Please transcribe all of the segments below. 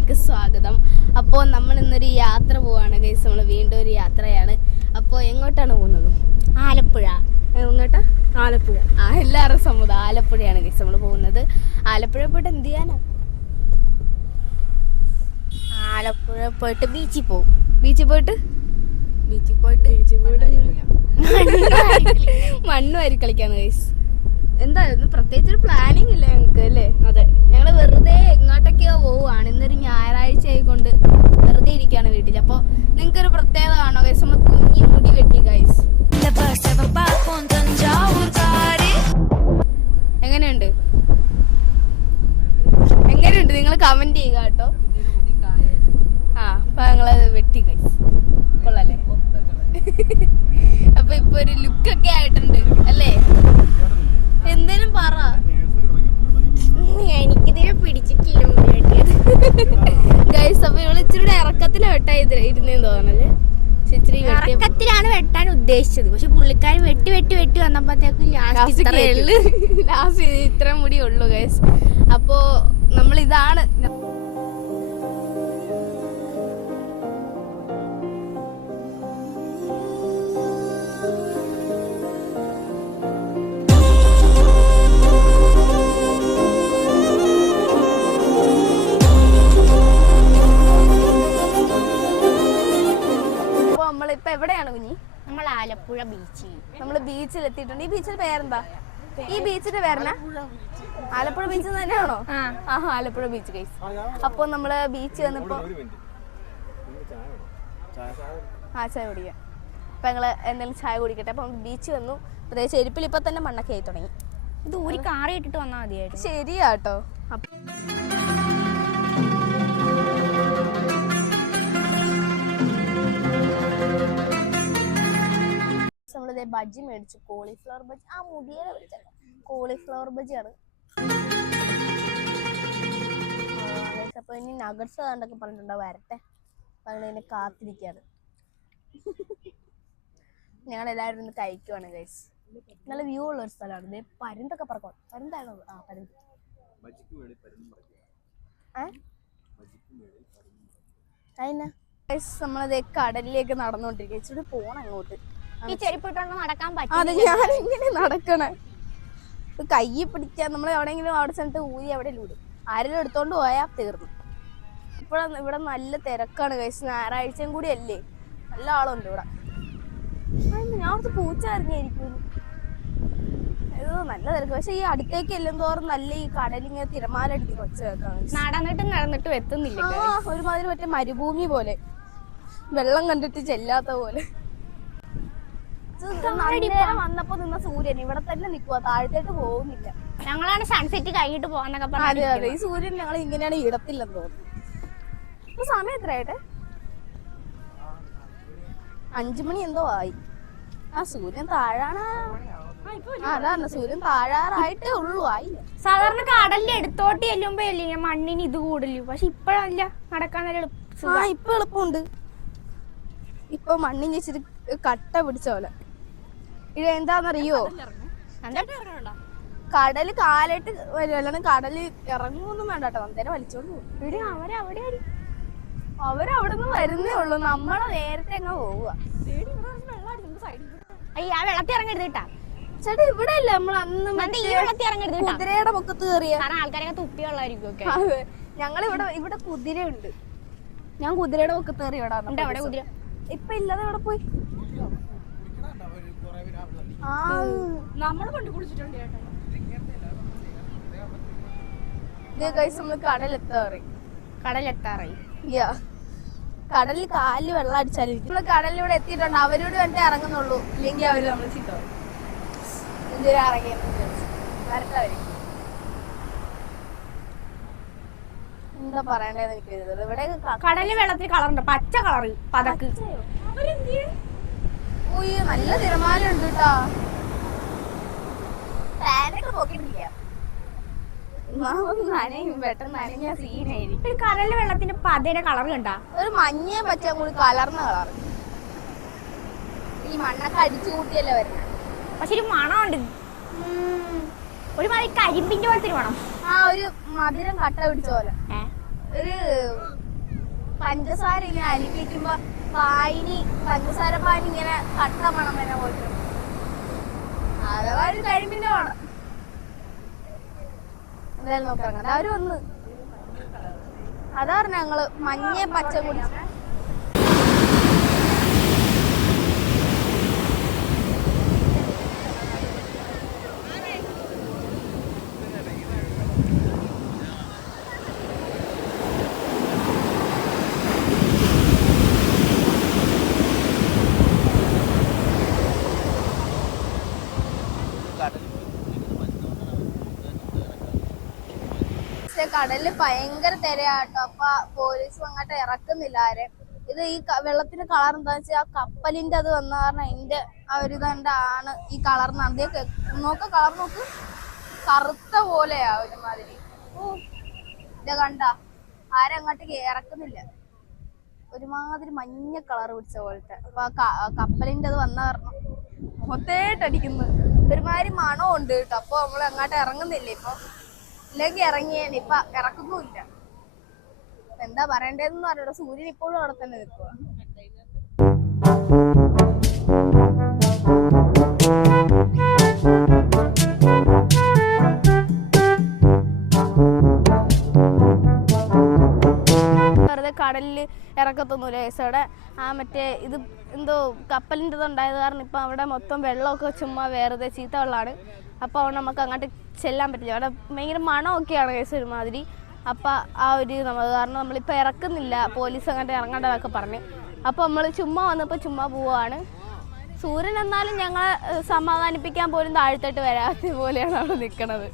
വ്ളോഗിലേക്ക് സ്വാഗതം. അപ്പോൾ നമ്മൾ ഇന്നൊരു യാത്ര പോവാണ് ഗൈസ് നമ്മൾ വീണ്ടും ഒരു യാത്രയാണ്. അപ്പോൾ എങ്ങോട്ടാണ് പോകുന്നത്? ആലപ്പുഴ. എങ്ങോട്ടാ? ആലപ്പുഴ. ആ എല്ലാവരും സമ്മതം. ആലപ്പുഴയാണ് ഗൈസ് നമ്മൾ പോകുന്നത്. ആലപ്പുഴ പോയിട്ട് എന്ത് ചെയ്യാനാ? ആലപ്പുഴ പോയിട്ട് ബീച്ചിൽ പോവും. ബീച്ചിൽ പോയിട്ട്? ബീച്ചിൽ പോയിട്ട് ബീച്ചിൽ പോയിട്ട് മണ്ണുമായിരിക്കും കളിക്കാണ് ഗൈസ് എന്തായിരുന്നു? പ്രത്യേകിച്ച് ഒരു പ്ലാനിങ് ഇല്ല ഞങ്ങൾക്ക് അല്ലേ? അതെ. ഞങ്ങൾ വെറുതെ എങ്ങോട്ടൊക്കെയോ പോവുകയാണ് ഇന്നൊരു ഞായറാഴ്ച ആയിക്കൊണ്ട് വെറുതെ ഇരിക്കുകയാണ് വീട്ടിൽ അപ്പോൾ നിങ്ങൾക്ക് ഒരു പ്രത്യേകത കാണോ ഗൈസ് നമ്മൾ കുഞ്ഞി മുടി വെട്ടി ഗൈസ് എങ്ങനെയുണ്ട്? എങ്ങനെയുണ്ട്? നിങ്ങൾ കമന്റ് ചെയ്യുക കേട്ടോ. ആ അപ്പൊ ഞങ്ങളത് വെട്ടി ഗൈസ് കൊള്ളാലേ അപ്പൊ ഇപ്പൊ ഒരു ലുക്കൊക്കെ ആയിട്ടുണ്ട് അല്ലേ? എന്തേലും പറ. എനിക്കിതിനെ പിടിച്ചിട്ടില്ല മുടി വെട്ടിയത്. ഗൈസ് അപ്പൊ ഇവൾ ഇച്ചിരി ഇറക്കത്തിൽ വെട്ടായി ഇരുന്നേന്ന് തോന്നൽ. ഇറക്കത്തിലാണ് വെട്ടാൻ ഉദ്ദേശിച്ചത്. പക്ഷെ പുള്ളിക്കാരൻ വെട്ടി വെട്ടി വെട്ടി വന്നപ്പോഴത്തേക്കും ലാസ്റ്റ് ലാസ്റ്റ് ഇത്ര മുടി ഉള്ളു ഗൈസ് അപ്പോ നമ്മൾ ഇതാണ് ആലപ്പുഴ ബീച്ച്. നമ്മൾ ബീച്ചിൽ എത്തിയിട്ടുണ്ട് ഈ ബീച്ചിന്റെ പേരെന്താ? ഈ ബീച്ചിന്റെ പേരെന്നാ? ആലപ്പുഴ ബീച്ച് തന്നെയാണോ? ആ. ആലപ്പുഴ ബീച്ച് ഗൈസ് അപ്പോൾ നമ്മൾ ബീച്ച് വന്നപ്പോ ആ ചായ കുടിക്കാം. അപ്പൊ ഞങ്ങൾ എന്തെങ്കിലും ചായ കുടിക്കട്ടെ. അപ്പൊ ബീച്ച് വന്നു. പ്രത്യേകിച്ച് ചെരുപ്പിൽ ഇപ്പൊ തന്നെ മണ്ണൊക്കെ ആയി തുടങ്ങി. ഇത് ഊരി കാറി ഇട്ടിട്ട് വന്നാൽ മതിയായിരുന്നു. ശരിയാട്ടോ. അപ്പൊ ബജ്ജി മേടിച്ചു. കോളിഫ്ലവർ ബജ്ജി. ആ മുടിയെ വിളിച്ചത്. കോളിഫ്ലവർ ബജ്ജിയാണ്. അപ്പൊ ഇനി നഗറ്റ്സ് കണ്ടൊക്കെ പറഞ്ഞിട്ടുണ്ടോ? വരട്ടെ. ഞങ്ങൾ ഇതിനെ കാത്തിരിക്കാണ്. ഞങ്ങൾ എല്ലാവരും ഒന്ന് കഴിക്കുവാണ് ഗൈസ് നല്ല വ്യൂ ഉള്ള ഒരു സ്ഥലമാണ്. ഇത് പരുന്തൊക്കെ പറക്കും? പരുന്താണോ? ആ പരുന്ത്? അതിനാ ഗൈസ് നമ്മളത് കടലിലേക്ക് നടന്നുകൊണ്ടിരിക്കുക ഇച്ചിരി പോണം അങ്ങോട്ട്. ഈ ചെരുപ്പ് ഇട്ടോണ്ട് നടക്കാൻ അതെ പറ്റില്ല ഞാൻ ഇങ്ങനെ നടക്കണേ കയ്യിൽ പിടിക്കാൻ നമ്മൾ എവിടെയെങ്കിലും അവിടെ ചെന്നിട്ട് ഊരി അവിടെ ലൂടും ആരെങ്കിലും എടുത്തോണ്ട് പോയാ തീർന്നു. ഇപ്പോഴാണ് ഇവിടെ നല്ല തിരക്കാണ് കഴിച്ച് ഞായറാഴ്ചയും കൂടി അല്ലേ? നല്ല ആളുണ്ട് ഇവിടെ. ഞാൻ അവിടുത്തെ പൂച്ച അറിഞ്ഞായിരിക്കും നല്ല തിരക്ക്. പക്ഷെ ഈ അടുത്തേക്ക് എല്ലാം തോറും നല്ല ഈ കടലിങ്ങനെ തിരമാല ഒച്ച കേൾക്കാൻ നടന്നിട്ടും നടന്നിട്ടും എത്തുന്നില്ല ഒരുമാതിരി മറ്റേ മരുഭൂമി പോലെ. വെള്ളം കണ്ടിട്ട് ചെല്ലാത്ത പോലെ. വന്നപ്പോ നിന്ന സൂര്യൻ. ഇവിടെ തന്നെ നിക്കുവാ. താഴത്തേക്ക് പോകുന്നില്ല. ഞങ്ങളാണ് സൺസെറ്റ് കഴിഞ്ഞിട്ട് പോകാന്നൊക്കെ അതെ അതെ. ഈ സൂര്യൻ ഞങ്ങൾ ഇങ്ങനെയാണ് ഇടത്തില്ലെന്ന് തോന്നുന്നു. സമയം എത്രയായിട്ട്? അഞ്ചു മണി എന്തോ ആയി. ആ സൂര്യൻ താഴാണ്. അതാണ് സൂര്യൻ താഴാറായിട്ടേ ഉള്ളൂ. ആയില്ല സാധാരണ കടലിന്റെ എടുത്തോട്ട് ചെല്ലുമ്പോ അല്ലേ മണ്ണിന് ഇത് കൂടല്ലോ പക്ഷെ ഇപ്പഴല്ല. നടക്കാൻ നല്ല എളുപ്പ- ആ. ഇപ്പൊ എളുപ്പമുണ്ട്. ഇപ്പൊ മണ്ണിന് ഇച്ചിരി കട്ട പിടിച്ച പോലെ. ഇത് എന്താന്നറിയോ കടൽ കടൽ കാലായിട്ട് വരും. അല്ലാണ്ട് കടൽ ഇറങ്ങുമൊന്നും വേണ്ട കേട്ടോ. അന്നേരം വലിച്ചോണ്ട് പോകും. അവരവിടെ അവരവിടെ നിന്ന് വരുന്നേ ഉള്ളൂ. നമ്മളെ നേരത്തെ അങ്ങ് പോവുക. അയ്യ ആ വെള്ളത്തിൽ ഇറങ്ങരുത് കേട്ടാ. ചേട്ടാ ഇവിടെ അല്ല നമ്മൾ അന്ന് ഈ വെള്ളത്തിൽ ഇറങ്ങരുത് കുതിരയുടെ പൊക്കത്ത് കയറിയ? കാരണം ആൾക്കാരൊക്കെ തുപ്പിയുള്ളായിരിക്കും ഒക്കെ. അതെ. ഞങ്ങൾ ഇവിടെ ഇവിടെ കുതിരയുണ്ട്. ഞാൻ കുതിരയുടെ മുഖത്ത് കയറി ഇവിടെ കുതിര? ഇപ്പൊ ഇല്ലാതെ ഇവിടെ പോയി? നമ്മൾ കൊണ്ട് കുളിച്ചിട്ടുണ്ട് നമ്മൾ കടലെത്താറി. കടലെത്താറായി യാ. കടലിൽ കാലിൽ വെള്ളം അടിച്ചാലും നമ്മൾ കടലിലൂടെ എത്തിയിട്ടുണ്ട്. അവരോട് വേണ്ടേ ഇറങ്ങുന്നുള്ളൂ. ഇല്ലെങ്കിൽ അവർ നമ്മൾ ചിത്രം ഇറങ്ങിയെന്ന്. എന്താ പറയണ്ടേന്ന് എനിക്ക് ഇവിടെ കടലിൽ വെള്ളത്തിൽ കളറുണ്ട്. പച്ച കളറ്. പതക്ക്. നല്ല തിരമാല ഉണ്ട് കേട്ടാ ഫാനൊക്കെ നോക്കിട്ടില്ല നനയും. പെട്ടെന്ന് നനഞ്ഞ സീനായിരിക്കും. ഒരു കടലിലെ വെള്ളത്തിന്റെ പതയുടെ കളർ കണ്ടാ? ഒരു മഞ്ഞ പച്ച കൂടി കലർന്ന കളർ ഈ മണ്ണൊക്കെ അടിച്ചു കൂട്ടിയല്ലേ വരുന്നത് പക്ഷെ ഒരു മണമുണ്ട്. ഒരു മാതിരി കരിമ്പിന്റെ പോലത്തെ ഒരു മണം. ആ ഒരു മധുരം കട്ട പിടിച്ച പോലെ. ഒരു പഞ്ചസാര ഇങ്ങനെ അരിപ്പിക്കുമ്പോ പായിനി പഞ്ചസാര പാനി ഇങ്ങനെ കട്ട മണം വരെ പോയിട്ട്. അഥവാ ഒരു കഴിമ്പിന്റെ മണം. എന്തായാലും നോക്കാം. അവർ വന്ന് അതാ പറഞ്ഞ ഞങ്ങൾ മഞ്ഞ പച്ച കുടി പക്ഷെ കടലിൽ ഭയങ്കര തിരയാട്ടോ. അപ്പൊ പോലീസ് അങ്ങോട്ട് ഇറക്കുന്നില്ല ആരെ. ഇത് ഈ വെള്ളത്തിന്റെ കളർ എന്താന്ന് വെച്ചാൽ ആ കപ്പലിന്റെ അത് വന്ന കാരണം അതിന്റെ ആ ഒരു ഇതുകൊണ്ടാണ് ഈ കളർ എന്നാണ് നോക്ക് കളർ നോക്ക്. കറുത്ത പോലെയാ ഒരുമാതിരി. ഓ ഇതാ കണ്ട. ആരും അങ്ങോട്ട് ഇറക്കുന്നില്ല ഒരുമാതിരി മഞ്ഞ കളർ പിടിച്ച പോലത്തെ. അപ്പൊ കപ്പലിന്റെ അത് വന്ന കാരണം മൊത്തേട്ടടിക്കുന്നു ഒരുമാതിരി മണവും ഉണ്ട് കേട്ടോ. അപ്പൊ നമ്മൾ അങ്ങോട്ട് ഇറങ്ങുന്നില്ല ഇപ്പൊ. ഇല്ലെങ്കിൽ ഇറങ്ങിയാണ് ഇപ്പൊ ഇറക്കുന്നുമില്ല. എന്താ പറയണ്ടേന്ന് പറഞ്ഞോ സൂര്യൻ ഇപ്പോഴും അവിടെ തന്നെ നിൽക്കുക വെറുതെ കടലിൽ ഇറക്കത്തൊന്നുമില്ല. ആ മറ്റേ ഇത് എന്തോ കപ്പലിന്റെ ഉണ്ടായത് കാരണം ഇപ്പം അവിടെ മൊത്തം വെള്ളമൊക്കെ ചുമ്മാ വേറെ ചീത്ത വെള്ളമാണ്. അപ്പോൾ നമുക്ക് അങ്ങോട്ട് ചെല്ലാൻ പറ്റില്ല. അവിടെ ഭയങ്കര മണമൊക്കെയാണ് കേസ് ഒരുമാതിരി. അപ്പോൾ ആ ഒരു നമ്മൾ കാരണം നമ്മളിപ്പോൾ ഇറക്കുന്നില്ല. പോലീസ് അങ്ങോട്ട് ഇറങ്ങേണ്ടതൊക്കെ പറഞ്ഞ്. അപ്പോൾ നമ്മൾ ചുമ്മാ വന്നപ്പോൾ ചുമ്മാ പോവുകയാണ് സൂര്യൻ എന്നാലും ഞങ്ങളെ സമാധാനിപ്പിക്കാൻ പോലും താഴ്ത്തിട്ട് വരാത്ത പോലെയാണ് അവിടെ നിൽക്കണത്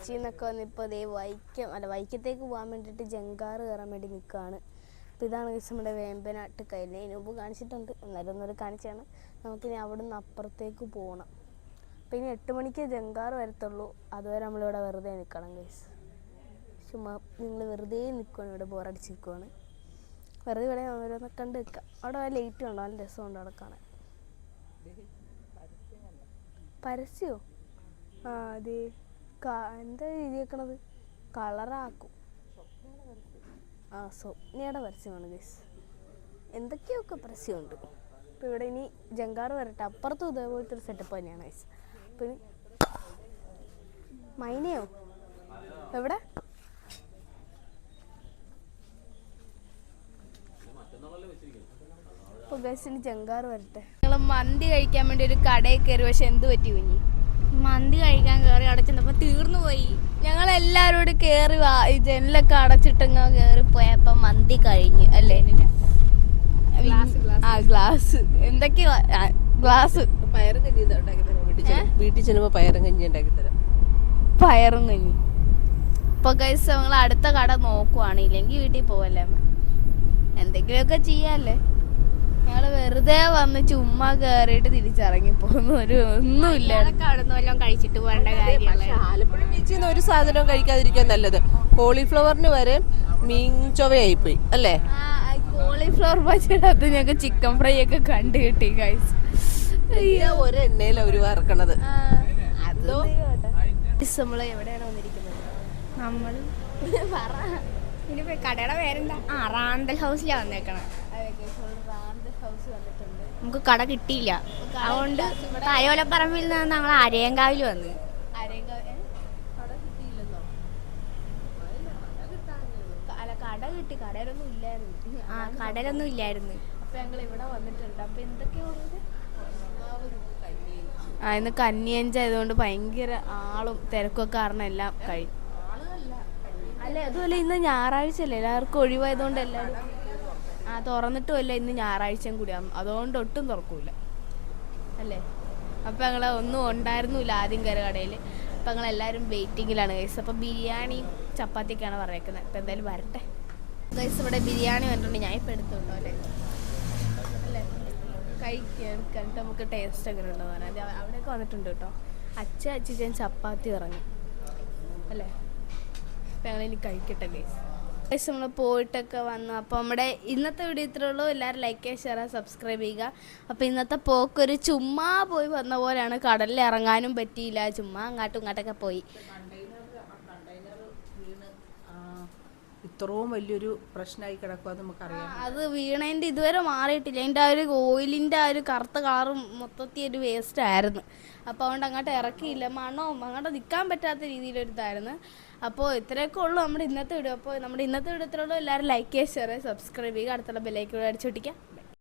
ബീച്ചിൽ നിന്നൊക്കെ വന്നിപ്പോൾ ഇതേ വൈക്കം അല്ല വൈക്കത്തേക്ക് പോകാൻ വേണ്ടിയിട്ട് ജങ്കാറ് കയറാൻ വേണ്ടി നിൽക്കുകയാണ് അപ്പോൾ ഇതാണ് guys നമ്മുടെ വേമ്പനാട്ട് കയ്യിൽ ഇതിന് മുമ്പ് കാണിച്ചിട്ടുണ്ട്. എന്നാലും ഒന്നൊരു കാണിച്ചാണ്. നമുക്കിനി അവിടെ നിന്ന് അപ്പുറത്തേക്ക് പോകണം അപ്പോൾ ഇനി എട്ട് മണിക്ക് ജങ്കാറ് വരത്തുള്ളൂ. അതുവരെ നമ്മളിവിടെ വെറുതെ നിൽക്കണം ഗൈസ്. ചുമ്മാ നിങ്ങൾ വെറുതെ നിൽക്കുകയാണ് ഇവിടെ ബോറടിച്ചിരിക്കുവാണ്. വെറുതെ ഇവിടെ ഓരോന്ന് കണ്ട് നിൽക്കാം അവിടെ ലേറ്റ് ഉണ്ടോ? നല്ല രസമുണ്ട് അവിടെ കാണാൻ? പരസ്യമോ ആ അതെ. എന്താ എഴുതിയേക്കണത്? കളറാക്കും. ആ സ്വപ്നയുടെ പരസ്യമാണ് ഗൈസ്. എന്തൊക്കെയൊക്കെ പരസ്യമുണ്ട്? അപ്പോൾ ഇവിടെ ഇനി ജങ്കാർ വരട്ടെ. അപ്പുറത്തും ഇതേപോലത്തെ ഒരു സെറ്റപ്പ് തന്നെയാണ് ഗൈസ്. അപ്പോൾ ഇനി മൈനയോ? എവിടെ? അപ്പോൾ ഗൈസ് ഇനി ജങ്കാറ് വരട്ടെ. നിങ്ങൾ മന്തി കഴിക്കാൻ വേണ്ടി ഒരു കടയിൽ കയറി പക്ഷെ എന്ത് പറ്റി കുഞ്ഞി? മന്തി കഴിക്കാൻ കയറി അവിടെ തീർന്നു പോയി. ഞങ്ങൾ എല്ലാരോടും കേറി വാ ഈ ജനലൊക്കെ അടച്ചിട്ടങ്ങ കേറി പോയപ്പോ മന്തി കഴിഞ്ഞു അല്ലേ? ആ ഗ്ലാസ്. എന്തൊക്കെയാ ഗ്ലാസ്. പയറും കഞ്ഞി ഉണ്ടാക്കി തരാം. വീട്ടിൽ ചെല്ലുമ്പോ വീട്ടിൽ ചെല്ലുമ്പോൾ പയറും കഞ്ഞി ഉണ്ടാക്കി തരാം. പയറും കഞ്ഞി ഇപ്പൊ കൈസ് ഞങ്ങൾ അടുത്ത കട നോക്കുവാണ്. ഇല്ലെങ്കിൽ വീട്ടിൽ പോവല്ലേ എന്തെങ്കിലുമൊക്കെ ചെയ്യാല്ലേ? ഞങ്ങൾ വെറുതെ വന്ന് ചുമ്മാ കേറിയിട്ട് തിരിച്ചിറങ്ങി പോകുന്നു. ഒരു ഒന്നുമില്ല. വല്ലതും കഴിച്ചിട്ട് പോകേണ്ട കാര്യമല്ല. ആലപ്പുഴ ബീച്ചിൽ നിന്ന് ഒരു സാധനവും കഴിക്കാതിരിക്കാൻ നല്ലത്. കോളിഫ്ലവറിന് വരെ മീൻ ചൊവയായിപ്പോയി അല്ലേ? കോളിഫ്ലവർ പച്ചടത്ത് ഞങ്ങൾക്ക് ചിക്കൻ ഫ്രൈ ഒക്കെ കണ്ടു കിട്ടി ഗൈസ് ഒരു അവർ വറക്കണത്. നമ്മൾ എവിടെയാണ് വന്നിരിക്കുന്നത്? നമ്മൾ ഇനി കടയുടെ പേരെന്താ? ആ റാന്തൽ ഹൗസിലാ വന്നേക്കണം. നമുക്ക് കട കിട്ടിയില്ല. അതുകൊണ്ട് തയോലപ്പറമ്പിൽ നിന്ന് ഞങ്ങൾ അരയങ്കാവിൽ വന്ന്. അല്ല കട കിട്ടി. കടയിലൊന്നും ഇല്ലായിരുന്നു. ആ കടലൊന്നും ഇല്ലായിരുന്നു. അപ്പൊ ഞങ്ങൾ ഇവിടെ വന്നിട്ടുണ്ട്. അപ്പൊ എന്തൊക്കെയാ ഉള്ളത്? ആ ഇന്ന് കന്നിയഞ്ച് ആയതുകൊണ്ട് ഭയങ്കര ആളും തിരക്കൊക്കെ കാരണം എല്ലാം കഴിഞ്ഞു അല്ല. അതുപോലെ ഇന്ന് ഞായറാഴ്ച അല്ലേ എല്ലാവർക്കും ഒഴിവായതുകൊണ്ട് എല്ലാവരും ആ തുറന്നിട്ടും അല്ല ഇന്ന് ഞായറാഴ്ചയും കൂടിയാ അതുകൊണ്ട് ഒട്ടും തുറക്കൂല. അല്ലേ? അപ്പം ഞങ്ങൾ ഒന്നും ഉണ്ടായിരുന്നില്ല ആദ്യം കയറി കടയിൽ അപ്പം ഞങ്ങൾ എല്ലാവരും വെയിറ്റിങ്ങിലാണ് ഗൈസ് അപ്പം ബിരിയാണിയും ചപ്പാത്തിയൊക്കെയാണ് പറഞ്ഞേക്കുന്നത്. അപ്പം എന്തായാലും വരട്ടെ. ഗൈസ് ഇവിടെ ബിരിയാണി വന്നിട്ടുണ്ട്. ഞാൻ ഇപ്പം എടുത്തുണ്ടോ അല്ലേ? അല്ലേ? കഴിക്കാൻ നമുക്ക് ടേസ്റ്റ് എങ്ങനെ ഉണ്ടോ അത് അവിടെയൊക്കെ വന്നിട്ടുണ്ട് കേട്ടോ. അച്ഛ അച്ഛൻ ചപ്പാത്തി ഇറങ്ങി അല്ലേ? അപ്പം ഞങ്ങൾ ഇനി കഴിക്കട്ടെ ഗൈസ് നമ്മൾ പോയിട്ടൊക്കെ വന്നു. അപ്പോൾ നമ്മുടെ ഇന്നത്തെ വീഡിയോ ഇത്രേ ഉള്ളൂ. എല്ലാവരും ലൈക്ക് ചെയ്യുക ഷെയർ സബ്സ്ക്രൈബ് ചെയ്യുക. അപ്പോൾ ഇന്നത്തെ പോക്കൊരു ചുമ്മാ പോയി വന്ന പോലെയാണ്. കടലിൽ ഇറങ്ങാനും പറ്റിയില്ല. ചുമ്മാ അങ്ങോട്ടും ഇങ്ങോട്ടൊക്കെ പോയി. ഇത്രയും വലിയൊരു പ്രശ്നമായി കിടക്കുക നമുക്കറിയാം അത് വീണതിന്റെ ഇതുവരെ മാറിയിട്ടില്ല. അതിന്റെ ആ ഒരു ഓയിലിന്റെ ആ ഒരു കറുത്ത കളറും മൊത്തത്തിൽ ഒരു വേസ്റ്റ് ആയിരുന്നു. അപ്പോൾ അതുകൊണ്ട് അങ്ങോട്ട് ഇറക്കിയില്ല. മണവും അങ്ങോട്ട് നിൽക്കാൻ പറ്റാത്ത രീതിയിലൊരു ഇതായിരുന്നു അപ്പോൾ ഇത്രയൊക്കെ ഉള്ളൂ നമ്മുടെ ഇന്നത്തെ വീഡിയോ. അപ്പോൾ നമ്മുടെ ഇന്നത്തെ വീഡിയോ ഇത്രേ ഉള്ളൂ. എല്ലാവരും ലൈക്ക് ചെയ്യുക ഷെയർ സബ്സ്ക്രൈബ് ചെയ്യുക അടുത്തുള്ള ബെല്ലൈക്കൂടെ അടിച്ചൊട്ടിക്കുക